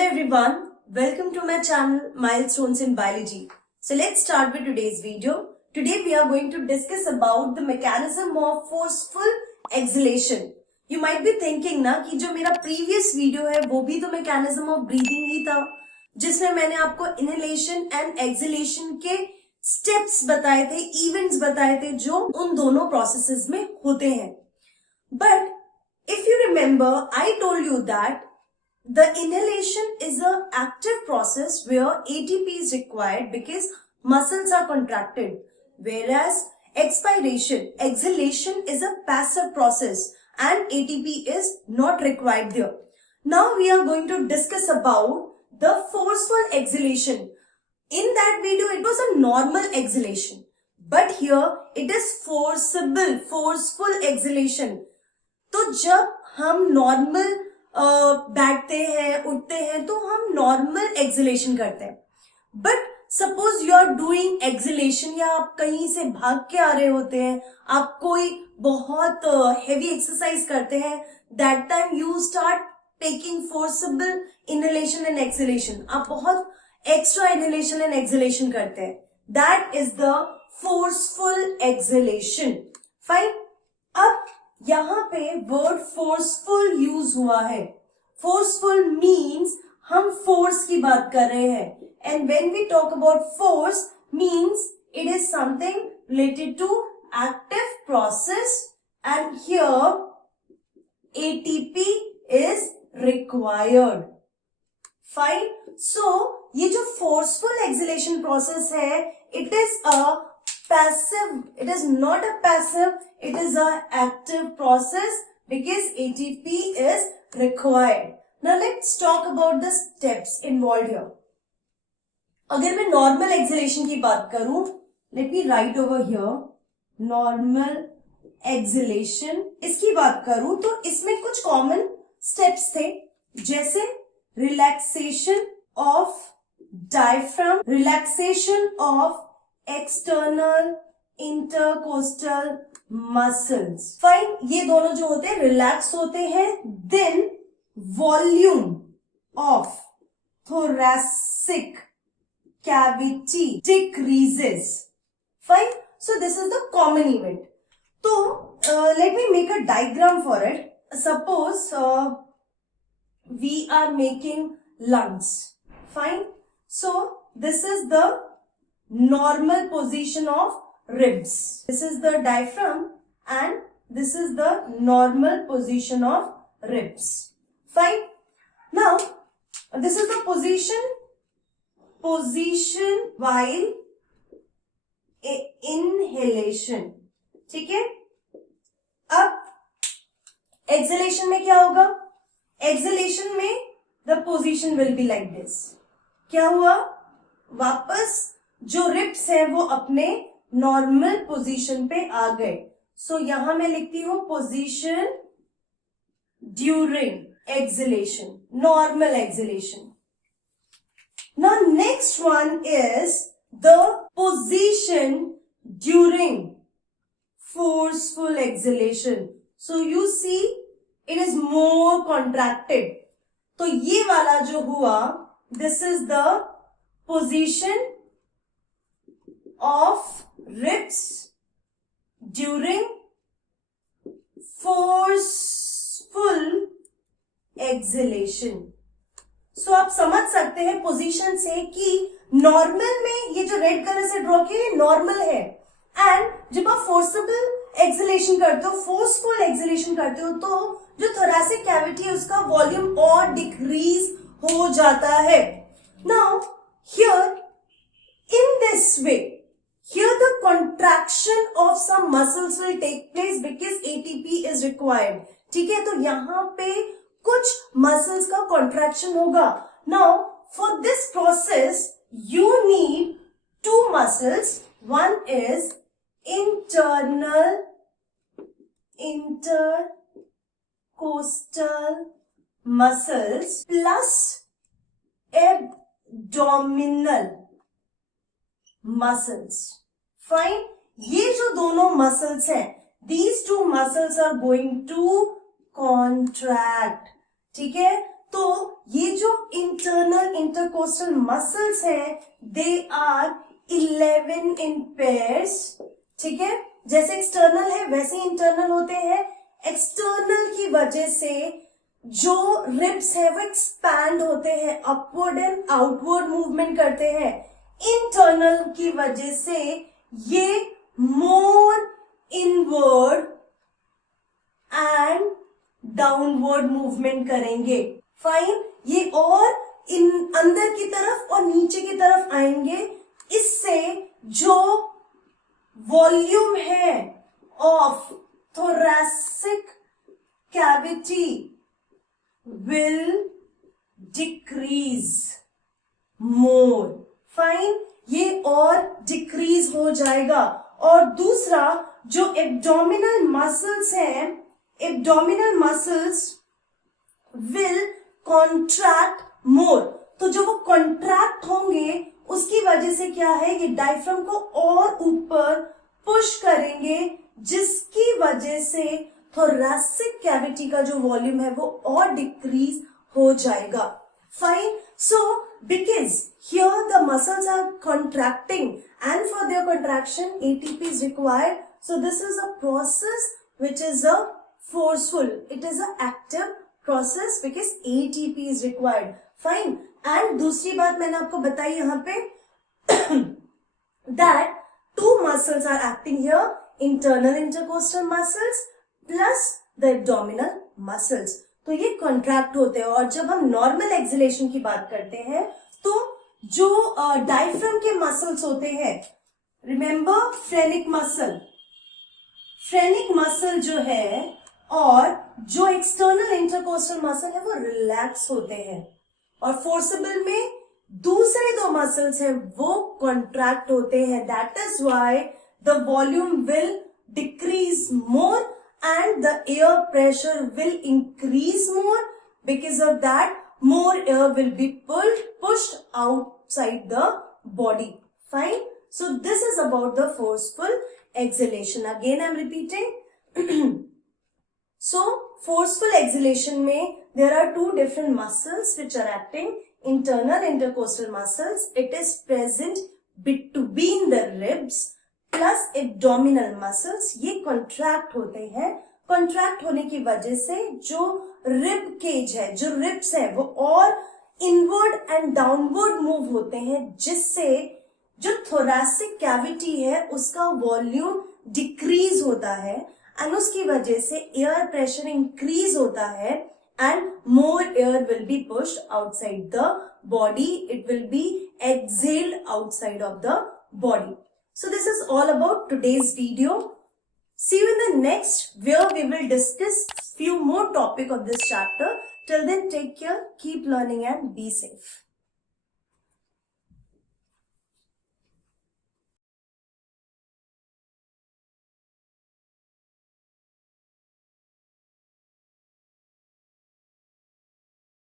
Hello everyone, welcome to my channel Milestones in Biology. So let's start with today's video. Today we are going to discuss about the mechanism of forceful exhalation. You might be thinking ना कि जो मेरा previous video है वो भी तो mechanism of breathing ही था, जिसमें मैंने आपको inhalation and exhalation के steps बताए थे, events बताए थे जो उन दोनों processes में होते हैं. But if you remember, I told you that the inhalation is an active process where ATP is required because muscles are contracted, whereas exhalation is a passive process and ATP is not required there. Now we are going to discuss about the forceful exhalation. In that video, it was a normal exhalation, but here it is forceful exhalation. तो जब हम normal बैठते हैं, उठते हैं, तो हम normal exhalation करते हैं. But suppose you are doing exhalation या आप कहीं से भाग के आ रहे होते हैं, आप कोई बहुत हेवी एक्सरसाइज करते हैं, that time you start taking forcible inhalation and acceleration. आप बहुत एक्स्ट्रा इनहेलेशन एंड एक्सलेशन करते हैं. That is the forceful acceleration. Fine. अब यहाँ पे वर्ड फोर्सफुल यूज हुआ है. फोर्सफुल मीन्स हम फोर्स की बात कर रहे हैं, and when we talk about force means it is something related to active process and here ATP is required. Fine. So ये जो फोर्सफुल एक्सलेशन प्रोसेस है, it is a passive. It is not a passive, it is a active process because ATP is required. Now let's talk about the steps involved here. अगर मैं normal exhalation की बात करूं, let me write over here normal exhalation. इसकी बात करूं तो इसमें कुछ common steps थे, जैसे relaxation of diaphragm, relaxation of external intercostal muscles. Fine. ये दोनों जो होते हैं रिलैक्स होते हैं. Then volume of thoracic cavity decreases. Fine. So this is the common event. So let me make a diagram for it. Suppose we are making lungs. Fine. So this is the normal position of ribs. This is the diaphragm and this is the normal position of ribs. Fine. Now this is the position while inhalation. ठीक है. अब exhalation में क्या होगा? exhalation में the position will be like this. क्या हुआ? वापस जो रिब्स है वो अपने नॉर्मल पोजीशन पे आ गए. सो यहां मैं लिखती हूं position during acceleration, normal acceleration. Now next one is the position during forceful acceleration. So you see it is more contracted. तो ये वाला जो हुआ, this is the position of ribs during forceful exhalation. So आप समझ सकते हैं position से कि नॉर्मल में ये जो रेड कलर से ड्रॉ किया ये नॉर्मल है, एंड जब आप फोर्सेबल एक्सलेशन करते हो, फोर्सफुल एक्सलेशन करते हो, तो जो थोरैसिक कैविटी है उसका वॉल्यूम और डिक्रीज हो जाता है. Now here in this way, here the contraction of some muscles will take place because ATP is required. ठीक है. तो यहाँ पे कुछ muscles का contraction होगा. Now for this process you need two muscles. One is internal intercostal muscles plus abdominal muscles. Fine. ये जो दोनों मसल्स हैं, these two muscles are going to contract. ठीक है. तो ये जो इंटरनल इंटरकोस्टल मसल्स हैं दे आर 11 इन पेयर्स, ठीक है। जैसे एक्सटर्नल है वैसे इंटरनल होते हैं। एक्सटर्नल की वजह से जो रिब्स है वो एक्सपैंड होते हैं, अपवर्ड एंड आउटवर्ड मूवमेंट करते हैं। इंटरनल की वजह से ये मोर इनवर्ड एंड डाउनवर्ड मूवमेंट करेंगे। फाइन, ये और इन अंदर की तरफ और नीचे की तरफ आएंगे। इससे जो वॉल्यूम है of thoracic cavity will decrease more. Fine, ये और डिक्रीज हो जाएगा। और दूसरा जो एब्डोमिनल मसल्स हैं, एब्डोमिनल मसल्स विल कॉन्ट्रैक्ट मोर। तो जो वो कॉन्ट्रैक्ट होंगे उसकी वजह से क्या है, ये डायफ्राम को और ऊपर पुश करेंगे, जिसकी वजह से thoracic कैविटी का जो वॉल्यूम है वो और डिक्रीज हो जाएगा। Fine, so because here the muscles are contracting and for their contraction ATP is required, so this is a process which is a forceful, it is a active process because ATP is required. Fine, and दूसरी बात मैंने आपको बताई यहाँ पे that two muscles are acting here, internal intercostal muscles plus the abdominal muscles. तो ये contract होते हैं। और जब हम नॉर्मल एक्सहेलेशन की बात करते हैं तो जो डायफ्राम के मसल्स होते हैं, remember phrenic muscle, phrenic muscle जो है और जो एक्सटर्नल इंटरकोस्टल मसल है वो रिलैक्स होते हैं, और फोर्सिबल में दूसरे दो मसल्स हैं वो कॉन्ट्रैक्ट होते हैं। That is why the volume will decrease more and the air pressure will increase more. Because of that, more air will be pushed outside the body. Fine. So this is about the forceful exhalation. Again, I am repeating. So forceful exhalation में there are two different muscles which are acting. Internal intercostal muscles. It is present between the ribs. Plus abdominal muscles, ये contract होते हैं। Contract होने की वजह से जो rib cage है, जो रिब्स है वो और इनवर्ड एंड डाउनवर्ड मूव होते हैं, जिससे जो थोरैसिक कैविटी है उसका वॉल्यूम डिक्रीज होता है एंड उसकी वजह से एयर प्रेशर इंक्रीज होता है and more air will be pushed outside the body, it will be exhaled outside of the body. So this is all about today's video. See you in the next, where we will discuss few more topic of this chapter. Till then, take care, keep learning and be safe.